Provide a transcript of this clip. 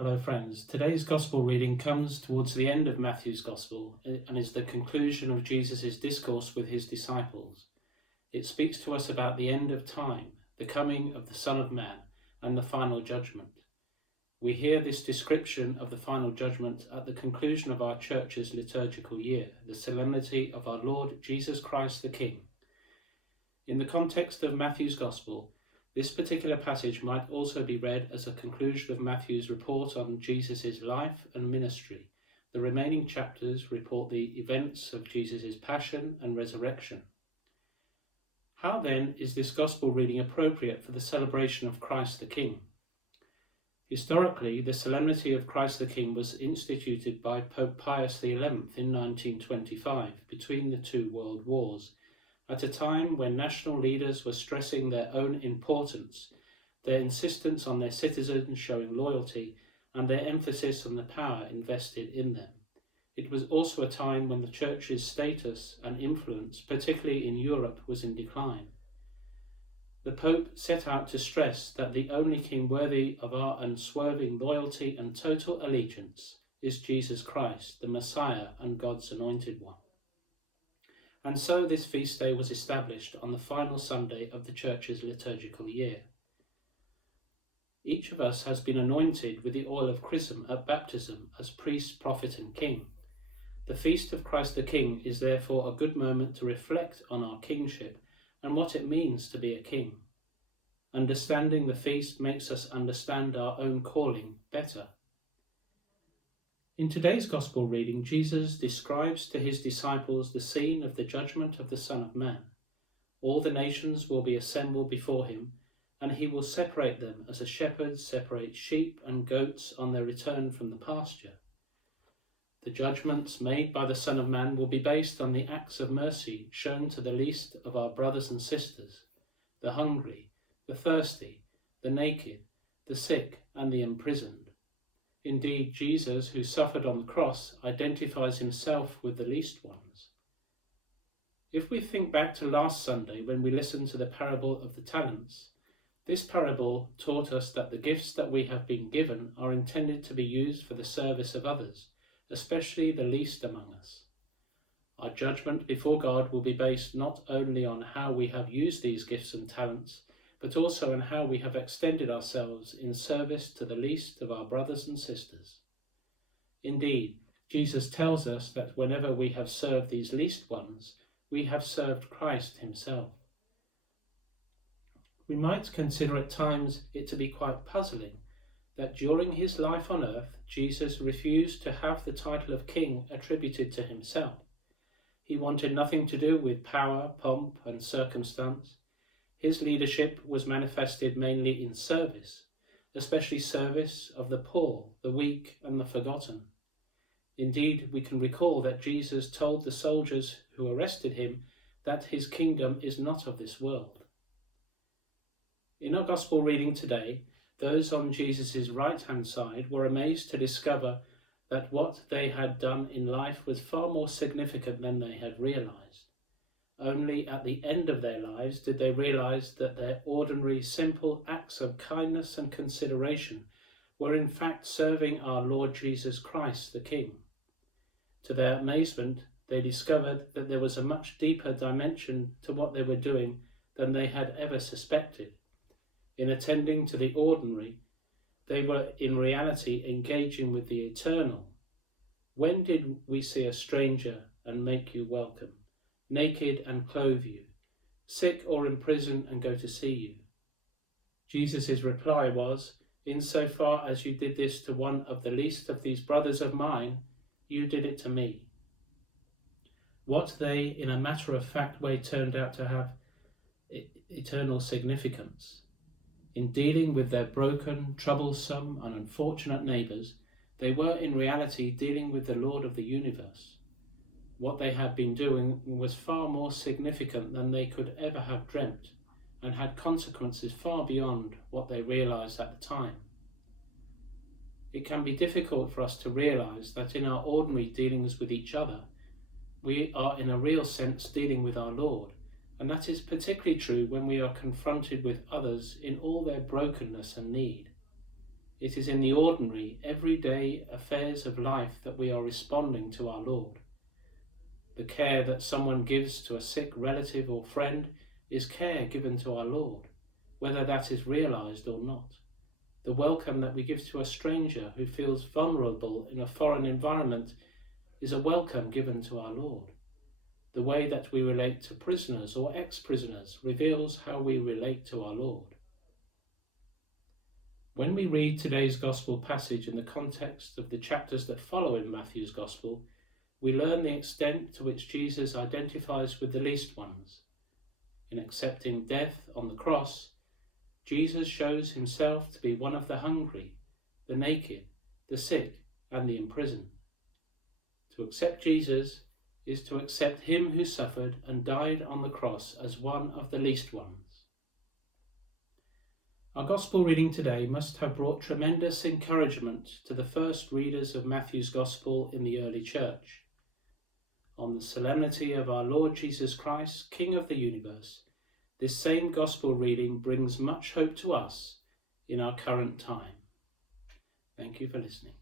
Hello friends, today's Gospel reading comes towards the end of Matthew's Gospel and is the conclusion of Jesus' discourse with his disciples. It speaks to us about the end of time, the coming of the Son of Man, and the final judgment. We hear this description of the final judgment at the conclusion of our church's liturgical year, the solemnity of our Lord Jesus Christ the King. In the context of Matthew's Gospel, this particular passage might also be read as a conclusion of Matthew's report on Jesus' life and ministry. The remaining chapters report the events of Jesus' passion and resurrection. How then is this Gospel reading appropriate for the celebration of Christ the King? Historically, the solemnity of Christ the King was instituted by Pope Pius XI in 1925, between the two world wars, at a time when national leaders were stressing their own importance, their insistence on their citizens showing loyalty, and their emphasis on the power invested in them. It was also a time when the Church's status and influence, particularly in Europe, was in decline. The Pope set out to stress that the only king worthy of our unswerving loyalty and total allegiance is Jesus Christ, the Messiah and God's anointed one. And so this feast day was established on the final Sunday of the Church's liturgical year. Each of us has been anointed with the oil of chrism at baptism as priest, prophet and king. The feast of Christ the King is therefore a good moment to reflect on our kingship and what it means to be a king. Understanding the feast makes us understand our own calling better. In today's Gospel reading, Jesus describes to his disciples the scene of the judgment of the Son of Man. All the nations will be assembled before him, and he will separate them as a shepherd separates sheep and goats on their return from the pasture. The judgments made by the Son of Man will be based on the acts of mercy shown to the least of our brothers and sisters, the hungry, the thirsty, the naked, the sick, and the imprisoned. Indeed, Jesus, who suffered on the cross, identifies himself with the least ones. If we think back to last Sunday when we listened to the parable of the talents, this parable taught us that the gifts that we have been given are intended to be used for the service of others, especially the least among us. Our judgment before God will be based not only on how we have used these gifts and talents, but also on how we have extended ourselves in service to the least of our brothers and sisters. Indeed, Jesus tells us that whenever we have served these least ones, we have served Christ himself. We might consider at times it to be quite puzzling that during his life on earth, Jesus refused to have the title of king attributed to himself. He wanted nothing to do with power, pomp, and circumstance. His leadership was manifested mainly in service, especially service of the poor, the weak, and the forgotten. Indeed, we can recall that Jesus told the soldiers who arrested him that his kingdom is not of this world. In our Gospel reading today, those on Jesus' right-hand side were amazed to discover that what they had done in life was far more significant than they had realized. Only at the end of their lives did they realize that their ordinary, simple acts of kindness and consideration were in fact serving our Lord Jesus Christ the King. To their amazement, they discovered that there was a much deeper dimension to what they were doing than they had ever suspected. In attending to the ordinary, they were in reality engaging with the eternal. When did we see a stranger and make you welcome? Naked and clothe you, sick or in prison and go to see you? Jesus' reply was, insofar as you did this to one of the least of these brothers of mine, you did it to me. What they, in a matter-of-fact way, turned out to have eternal significance. In dealing with their broken, troublesome, and unfortunate neighbours, they were in reality dealing with the Lord of the universe. What they had been doing was far more significant than they could ever have dreamt, and had consequences far beyond what they realized at the time. It can be difficult for us to realize that in our ordinary dealings with each other, we are in a real sense dealing with our Lord, and that is particularly true when we are confronted with others in all their brokenness and need. It is in the ordinary, everyday affairs of life that we are responding to our Lord. The care that someone gives to a sick relative or friend is care given to our Lord, whether that is realized or not. The welcome that we give to a stranger who feels vulnerable in a foreign environment is a welcome given to our Lord. The way that we relate to prisoners or ex-prisoners reveals how we relate to our Lord. When we read today's Gospel passage in the context of the chapters that follow in Matthew's Gospel, we learn the extent to which Jesus identifies with the least ones. In accepting death on the cross, Jesus shows himself to be one of the hungry, the naked, the sick, and the imprisoned. To accept Jesus is to accept him who suffered and died on the cross as one of the least ones. Our Gospel reading today must have brought tremendous encouragement to the first readers of Matthew's Gospel in the early church. On the solemnity of our Lord Jesus Christ, King of the universe, this same Gospel reading brings much hope to us in our current time. Thank you for listening.